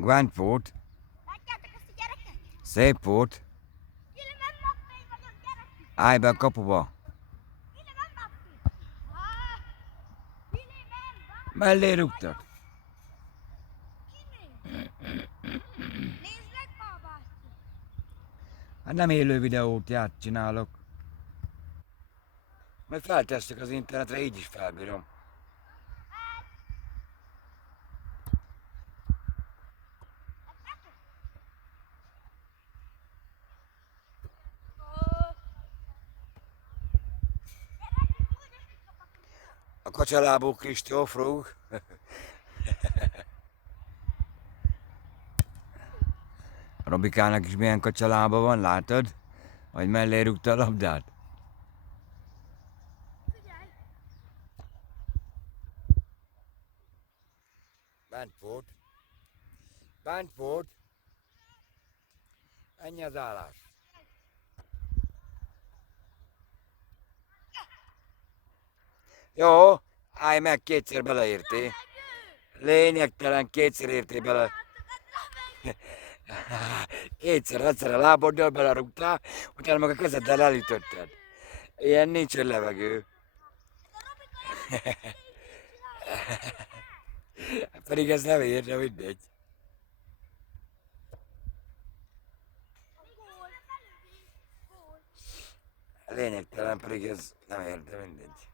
Gwen volt. Látjátok ezt a gyereket? Szép volt. Gyere, nem Mbappé vagyok, gyerek! Állj be a kapuba. Gyere, nem Mbappé! Gyere, nem Mbappé! Mellé rúgtad. Nézd meg ma, bácsi! Hát nem élő videót csinálok. Majd feltesszük az internetre, így is felbírom. A kacsalábú Kristóf rúg. Robikának is milyen kacsalába van, látod? Vagy mellé rúgta a labdát? Figyelj! Bent volt. Bent volt. Ennyi az állás. Jó, állj meg, kétszer beleértél. Lényegtelen, kétszer értél bele. Kétszer, egyszer a láboddal belerúgtál, utána meg a kezeddel elütötted. Ilyen nincs, hogy levegő. Pedig ez nem ér, de mindegy. Lényegtelen, pedig ez nem ér, de mindegy.